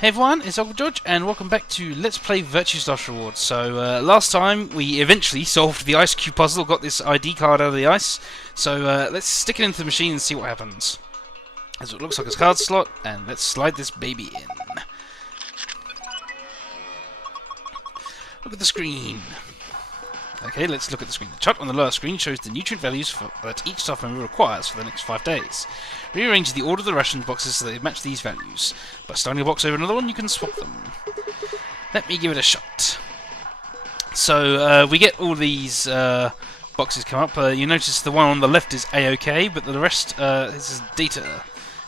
Hey everyone, it's Uncle George, and welcome back to Let's Play Virtue/Rewards. So, last time we eventually solved the ice cube puzzle, got this ID card out of the ice. So, let's stick it into the machine and see what happens. As it looks like a card slot, and let's slide this baby in. Look at the screen. Okay, let's look at the screen. The chart on the lower screen shows the nutrient values that each staff member requires for the next 5 days. Rearrange the order of the ration boxes so they match these values. By starting a box over another one, you can swap them. Let me give it a shot. So, we get all these boxes come up. You notice the one on the left is A-OK, but the rest this is data.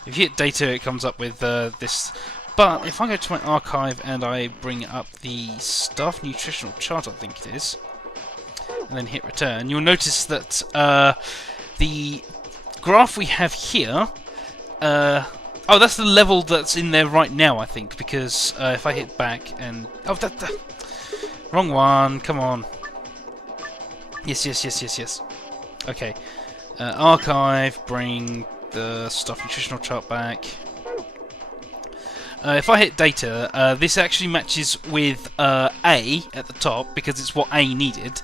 If you hit data, it comes up with this. But if I go to my archive and I bring up the staff nutritional chart, I think it is, and then hit return, you'll notice that the graph we have here, oh, that's the level that's in there right now, I think, because if I hit back and... oh, wrong one, come on. Yes. Okay, archive, bring the staff nutritional chart back. If I hit data, this actually matches with A at the top, because it's what A needed.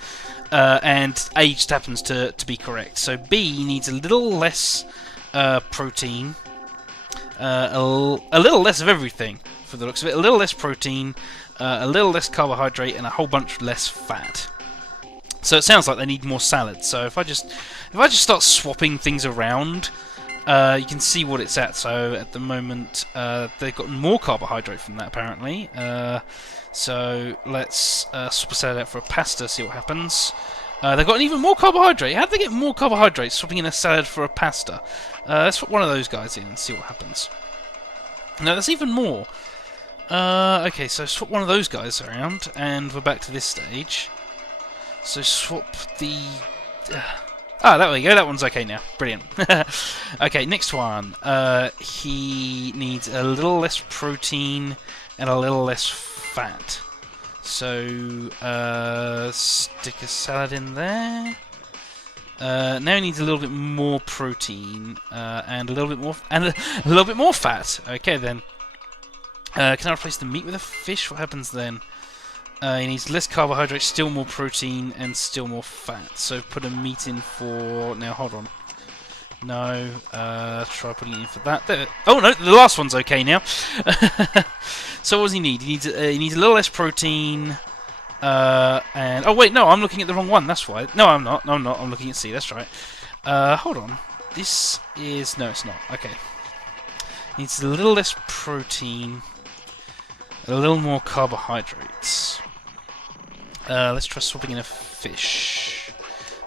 And A just happens to be correct. So B needs a little less protein, a little less of everything, for the looks of it. A little less protein, a little less carbohydrate, and a whole bunch less fat. So it sounds like they need more salad. So if I just start swapping things around, you can see what it's at. So at the moment, they've got more carbohydrate from that apparently. So let's swap a salad out for a pasta, see what happens. They've got even more carbohydrate. How did they get more carbohydrate swapping in a salad for a pasta? Let's put one of those guys in and see what happens. No, there's even more. Okay, so swap one of those guys around, and we're back to this stage. So swap the... there we go, that one's okay now. Brilliant. Okay, next one. He needs a little less protein and a little less fat. So, stick a salad in there. Now he needs a little bit more protein and a little bit more fat. Okay then. Can I replace the meat with a fish? What happens then? He needs less carbohydrate, still more protein, and still more fat. So put a meat in for... now hold on. No, try putting it in for that. There. Oh no, the last one's okay now. So what does he need? He needs a little less protein, and oh wait, no, I'm looking at the wrong one. That's why. No, I'm not. No, I'm not. I'm looking at C. That's right. Hold on. This is no, it's not. Okay. Needs a little less protein, a little more carbohydrates. Let's try swapping in a fish.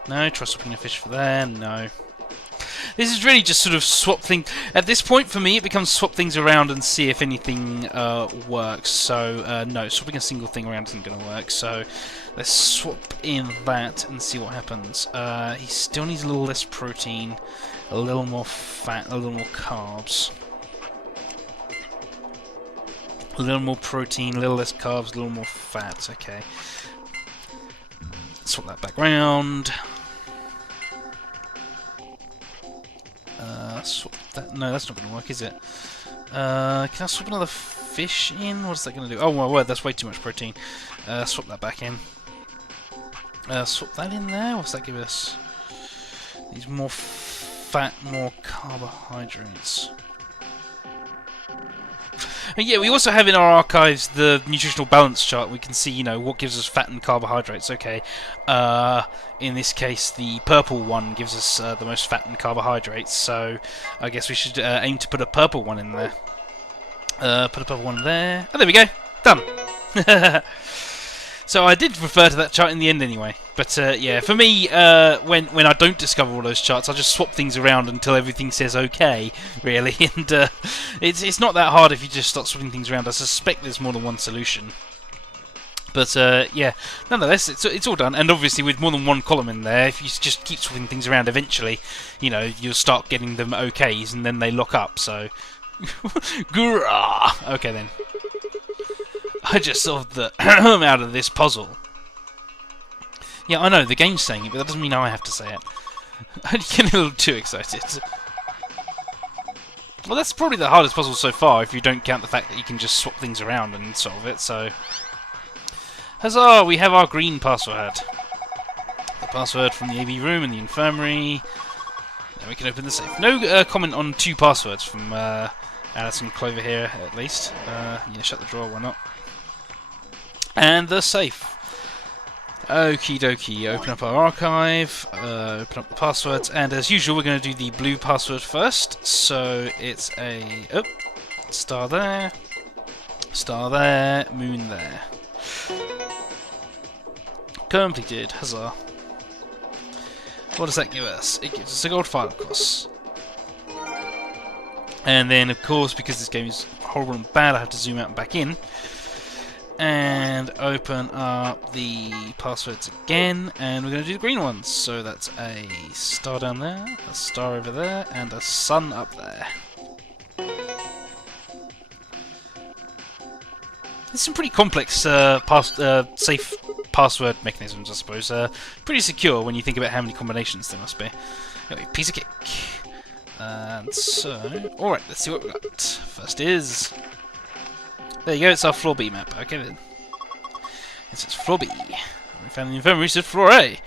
No, try swapping in a fish for there. No. This is really just sort of swap things. At this point, for me, it becomes swap things around and see if anything works. So, no, swapping a single thing around isn't going to work. So, let's swap in that and see what happens. He still needs a little less protein, a little more fat, a little more carbs. A little more protein, a little less carbs, a little more fat. Okay. Swap that back round. Swap that. No, that's not going to work, is it? Can I swap another fish in? What's that going to do? Oh my word, that's way too much protein. Swap that back in. Swap that in there. What's that give us? Needs more fat, more carbohydrates. And yeah, we also have in our archives the nutritional balance chart. We can see, you know, what gives us fat and carbohydrates. Okay, in this case, the purple one gives us the most fat and carbohydrates. So I guess we should aim to put a purple one in there. Put a purple one there. Oh, there we go. Done. So I did refer to that chart in the end anyway. But yeah, for me, when I don't discover all those charts, I just swap things around until everything says okay, really. And it's not that hard if you just start swapping things around. I suspect there's more than one solution. But yeah, nonetheless, it's all done. And obviously, with more than one column in there, if you just keep swapping things around, eventually, you know, you'll start getting them okays, and then they lock up. So, okay then. I just solved the out of this puzzle. Yeah, I know, the game's saying it, but that doesn't mean I have to say it. I'm getting a little too excited. Well, that's probably the hardest puzzle so far, if you don't count the fact that you can just swap things around and solve it, so... Huzzah! We have our green password. The password from the AV room and the infirmary. Then we can open the safe. No comment on 2 passwords from Alice and Clover here, at least. Yeah, shut the drawer, why not? And the safe. Okie dokie, open up our archive, open up the passwords, and as usual we're going to do the blue password first. So it's a... oh, star there, moon there. Completed, huzzah. What does that give us? It gives us a gold file, of course. And then, of course, because this game is horrible and bad, I have to zoom out and back in. And open up the passwords again, and we're going to do the green ones. So that's a star down there, a star over there, and a sun up there. There's some pretty complex safe password mechanisms, I suppose. Pretty secure when you think about how many combinations there must be. Anyway, piece of cake. And so, alright, let's see what we got. First is... there you go, it's our floor B map. Okay then. It says floor B. We found the infirmary, said floor A.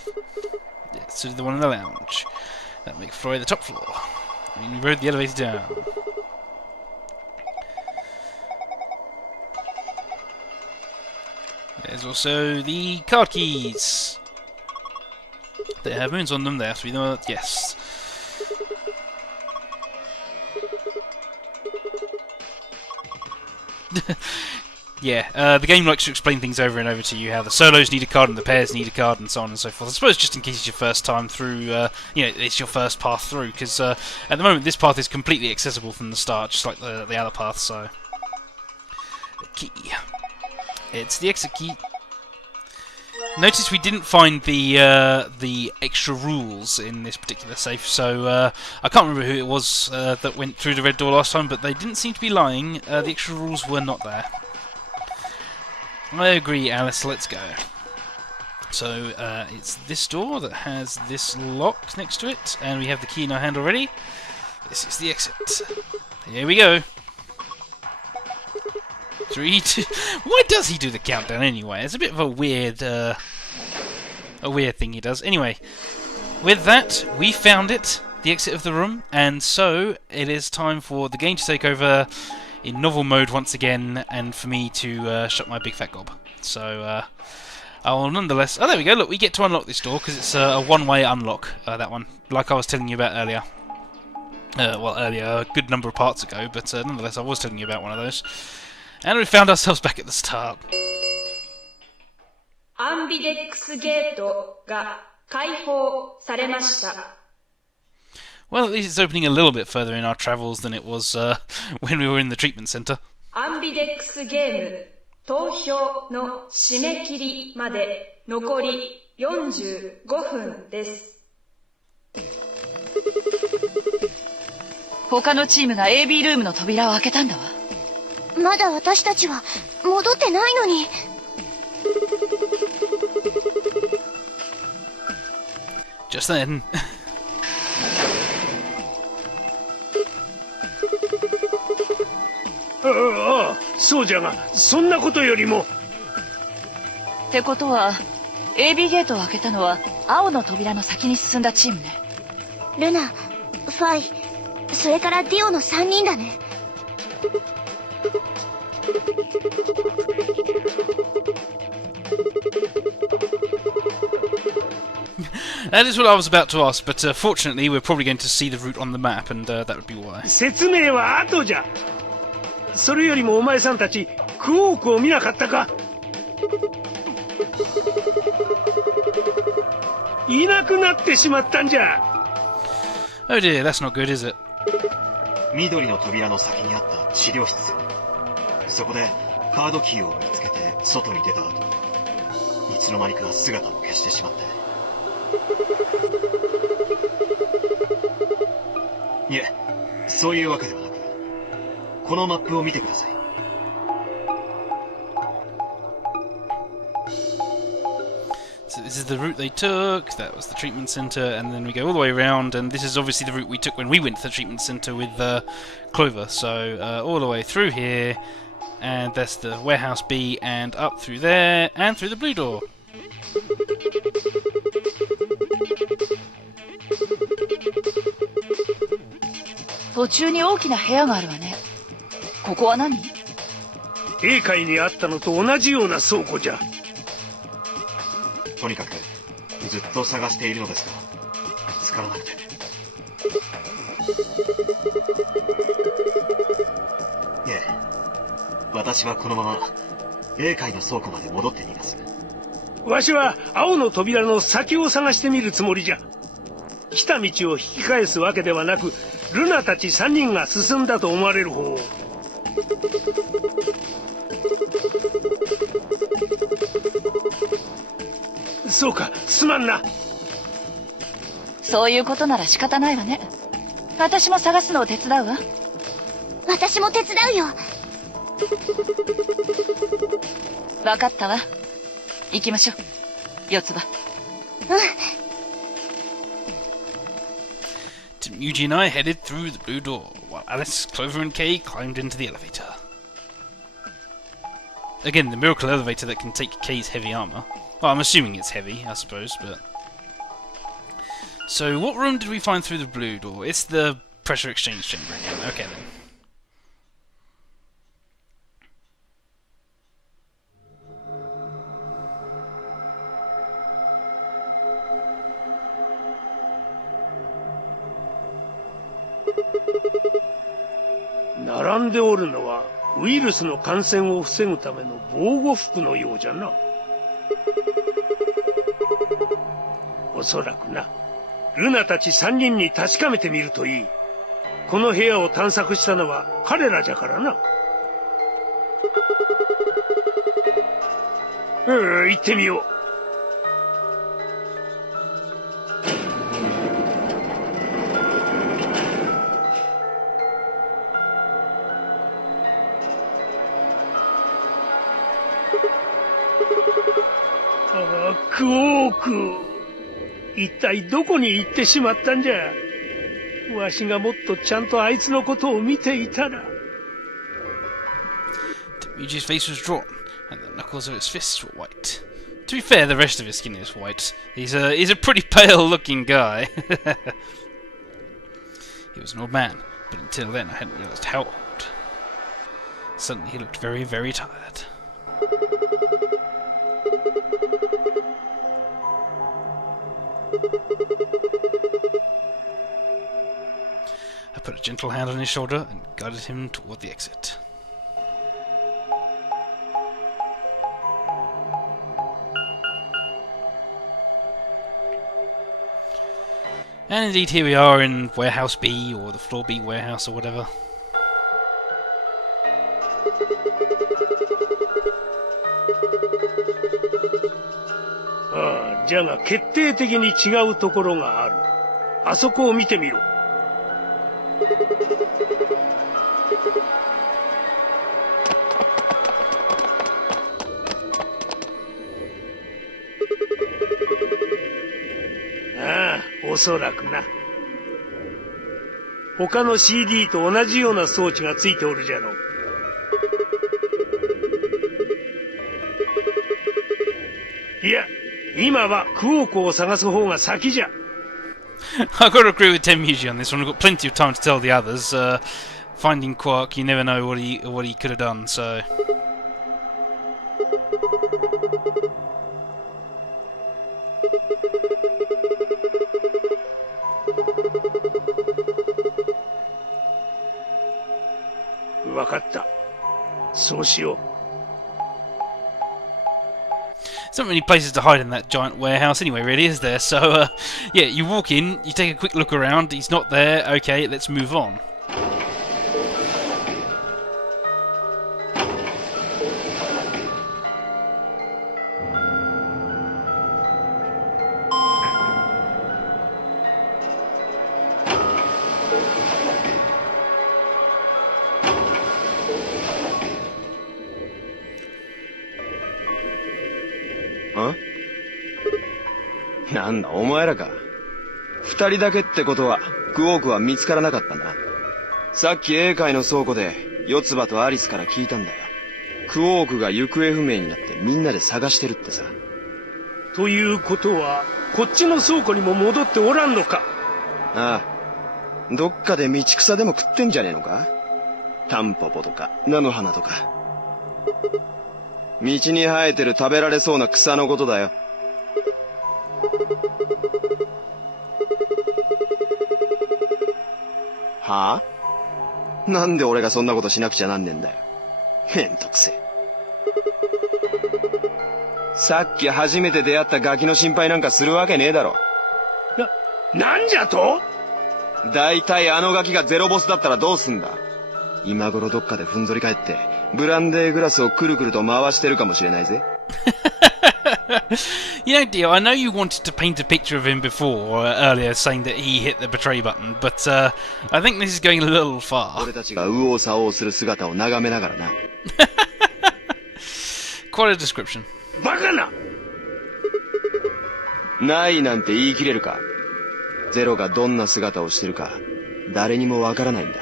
Yeah, so did the one in the lounge. That makes floor A the top floor. I mean, we rode the elevator down. There's also the card keys. They have moons on them, they have to be the... yes. Yeah, the game likes to explain things over and over to you, how the solos need a card and the pairs need a card and so on and so forth. I suppose just in case it's your first time through, you know, it's your first path through, because at the moment this path is completely accessible from the start, just like the other path, so... key. It's the exit key. Notice we didn't find the extra rules in this particular safe, so I can't remember who it was that went through the red door last time, but they didn't seem to be lying. The extra rules were not there. I agree, Alice, let's go. So it's this door that has this lock next to it, and we have the key in our hand already. This is the exit. Here we go. 3, 2... why does he do the countdown anyway? It's a bit of a weird thing he does. Anyway, with that, we found it, the exit of the room, and so it is time for the game to take over in novel mode once again, and for me to shut my big fat gob. So, I will nonetheless... oh, there we go, look, we get to unlock this door, because it's a one-way unlock, that one, like I was telling you about earlier. Well, earlier, a good number of parts ago, but nonetheless, I was telling you about one of those. And we found ourselves back at the start. Well, at least it's opening a little bit further in our travels than it was when we were in the treatment center. AB ルームの扉を開けたんだわ。まだ私たちは戻ってないのに。Just then. ああ、そうじゃが、そんなことよりも。ってことは、AB ゲートを開けたのは青の扉の先に進んだチームね。ルナ、ファイ、それからディオの3人だね。That is what I was about to ask, but fortunately we're probably going to see the route on the map, and that would be why. 説明は後じゃ。それよりもお前さんたち、クォークを見なかったか。いなくなってしまったんじゃ。Oh dear, that's not good, is it? 緑の扉の先にあった治療室。そこでカードキーを見つけて外に出た後、いつの間にか姿を消してしまって。いえ、そういうわけではなく、このマップを見てください。So this is the route they took, that was the treatment centre, and then we go all the way around, and this is obviously the route we took when we went to the treatment centre with Clover. So all the way through here, and that's the warehouse B, and up through there, and through the blue door. 途中に大きな部屋があるわね。ここは何？ A 階にあったのと同じような倉庫じゃ。とにかくずっと探しているのですが見つからなくて。いえ、私はこのまま A 階の倉庫まで戻ってみます。わしは青の扉の先を探してみるつもりじゃ。来た道を引き返すわけではなく、ルナたち3人が進んだと思われる方を。そうか、すまんな。そういうことなら仕方ないわね。私も探すのを手伝うわ。私も手伝うよ。わかったわ。行きましょう。四つ葉。Yuji and I headed through the blue door, while Alice, Clover and Kay climbed into the elevator. Again, the miracle elevator that can take Kay's heavy armour. Well, I'm assuming it's heavy, I suppose, but... So, what room did we find through the blue door? It's the pressure exchange chamber again. Okay, then.「並んでおるのはウイルスの感染を防ぐための防護服のようじゃな。おそらくな。ルナたち3人に確かめてみるといい。この部屋を探索したのは彼らじゃからな。行ってみよう。クオーク、一体どこに行ってしまったんじゃ。わしがもっとちゃんとあいつのことを見ていたら。Yuji's face was drawn, and the knuckles of his fists were white. To be fair, the rest of his skin is white. He's a pretty pale-looking guy. He was an old man, but until then I hadn't realised how old. Suddenly he looked very, very tired. I put a gentle hand on his shoulder and guided him toward the exit. And indeed, here we are in Warehouse B, or the Floor B warehouse, or whatever. Ah, じゃが決定的に違うところがある。あそこを見てみろ。おそらくな。他の CD と同じような装置がついておるじゃろう。いや、今はクオークを探す方が先じゃ。I've got to agree with Tenmuji on this one. We've got plenty of time to tell the others. Finding Quark, you never know what he could have done, so... There's not many places to hide in that giant warehouse anyway, really, is there? So, yeah, you walk in, you take a quick look around, he's not there, okay, let's move on. Huh? なんだ、お前らか。二人だけってことは、クオークは見つからなかったんだな。さっき英会の倉庫で、四つ葉とアリスから聞いたんだよ。クオークが行方不明になってみんなで探してるってさ。ということは、こっちの倉庫にも戻っておらんのか。ああ。どっかで道草でも食ってんじゃねえのか？タンポポとか、菜の花とか。道に生えてる食べられそうな草のことだよ。はあ？なんで俺がそんなことしなくちゃなんねんだよ。めんどくせえ。さっき初めて出会ったガキの心配なんかするわけねえだろ。なんじゃと？だいたいあのガキがゼロボスだったらどうすんだ？今頃どっかでふんぞり返って、ブランデーグラスをくるくると回してるかもしれないぜ。You know, Dio, I know you wanted to paint a picture of him before, earlier, saying that he hit the betray button, but I think this is going a little far. 俺たちが右往左往する姿を眺めながらな。Quite a description. バカな！ないなんて言い切れるか。ゼロがどんな姿をしてるか、誰にもわからないんだ。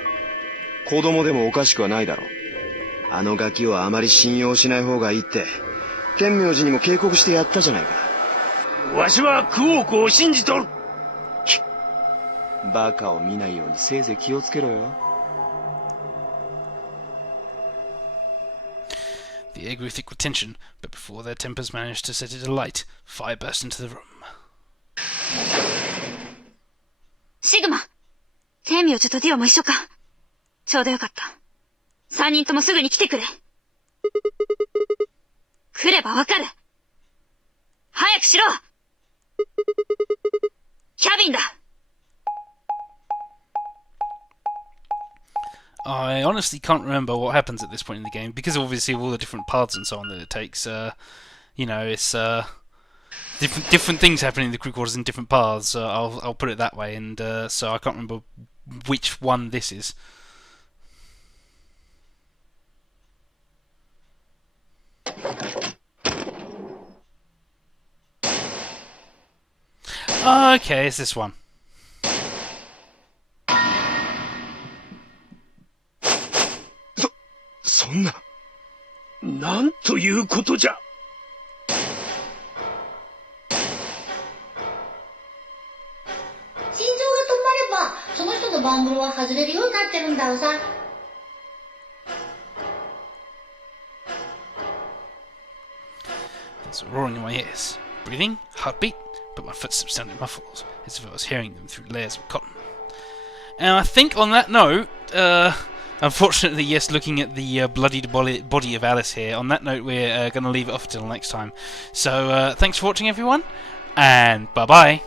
子供でもおかしくはないだろう。あのガキをあまり信用しない方がいいって、天明寺にも警告してやったじゃないか。わしはクオークを信じとる。バカを見ないようにせいぜい気をつけろよ。The air grew thick with tension, but before their tempers managed to set it alight, fire burst into the room. シグマ、天明寺とディオも一緒か。ちょうどよかった。三人ともすぐに来てくれ。来ればわかる。早くしろ。キャビンだ。I honestly can't remember what happens at this point in the game, because obviously of all the different paths and so on that it takes, you know, it's different things happening in the crew quarters in different paths, I'll put it that way, and so I can't remember which one this is. Okay, it's this one. そんな。なんということじゃ。心臓が止まればその人のバングルは外れるようになってるんだわさ。There's a roaring in my ears. Breathing, heartbeat, but my footsteps sounded muffled, as if I was hearing them through layers of cotton. And I think on that note, unfortunately, yes, looking at the bloodied body of Alice here, on that note we're going to leave it off until next time. So thanks for watching everyone, and bye-bye.